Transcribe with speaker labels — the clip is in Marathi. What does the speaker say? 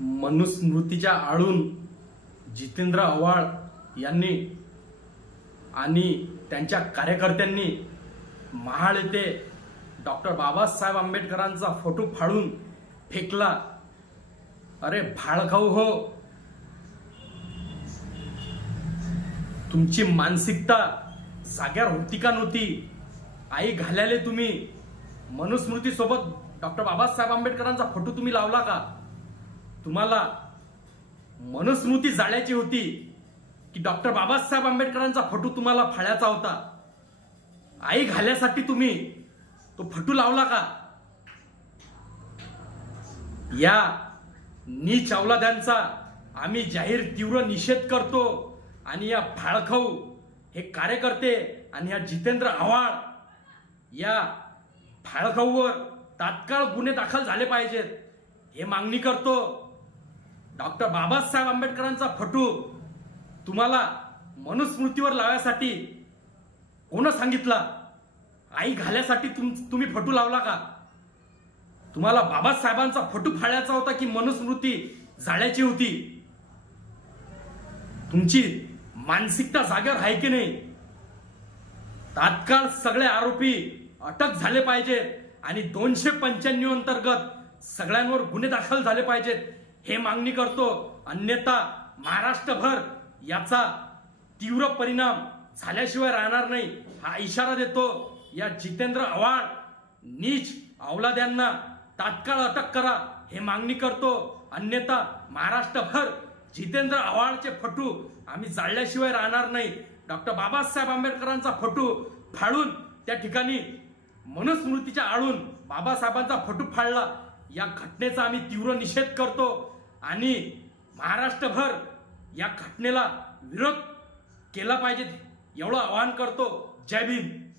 Speaker 1: मनुस्मृतीच्या आळून जितेंद्र आव्हाळ यांनी आणि त्यांच्या कार्यकर्त्यांनी महाड येथे डॉक्टर बाबासाहेब आंबेडकरांचा फोटो फाडून फेकला. अरे भाळखाऊ हो. तुमची मानसिकता जाग्यावर होती का नव्हती? आई घाल्याले तुम्ही. मनुस्मृतीसोबत डॉक्टर बाबासाहेब आंबेडकरांचा फोटो तुम्ही लावला का? तुम्हाला मनुस्मृती जाळ्याची होती की डॉक्टर बाबासाहेब आंबेडकरांचा फटू तुम्हाला फाळ्याचा होता. आई घाल्यासाठी तुम्ही तो फटू लावला का? या नीच अवलाद्यांचा आम्ही जाहीर तीव्र निषेध करतो आणि या फाळखाऊ हे कार्यकर्ते आणि या जितेंद्र आव्हाळ या फाळखाऊवर तात्काळ गुन्हे दाखल झाले पाहिजेत. हे मागणी करतो. डॉक्टर बाबासाहेब आंबेडकरांचा फोटो तुम्हाला मनुस्मृतीवर लावायसाठी कोण सांगितला? आई घाल्यासाठी तुम तुम्ही फटू लावला का? तुम्हाला बाबासाहेबांचा फोटो फाळायचा होता की मनुस्मृती जाळ्याची होती? तुमची मानसिकता जागेवर आहे की नाही? तात्काळ सगळे आरोपी अटक झाले पाहिजेत आणि दोनशे पंच्याण्णव अंतर्गत सगळ्यांवर गुन्हे दाखल झाले पाहिजेत. हे मागणी करतो. अन्यथा महाराष्ट्रभर याचा तीव्र परिणाम झाल्याशिवाय राहणार नाही. हा इशारा देतो. या जितेंद्र आव्हाड नीच औलाद्यांना तात्काळ अटक करा. हे मागणी करतो. अन्यथा महाराष्ट्रभर जितेंद्र आव्हाडचे फोटो आम्ही जाळल्याशिवाय राहणार नाही. डॉक्टर बाबासाहेब आंबेडकरांचा फोटो फाळून त्या ठिकाणी मनुस्मृतीच्या आळून बाबासाहेबांचा फोटो फाळला या घटनेचा आम्ही तीव्र निषेध करतो आणि महाराष्ट्रभर या घटनेला विरोध केला पाहिजे एवढं आवाहन करतो. जय भीम.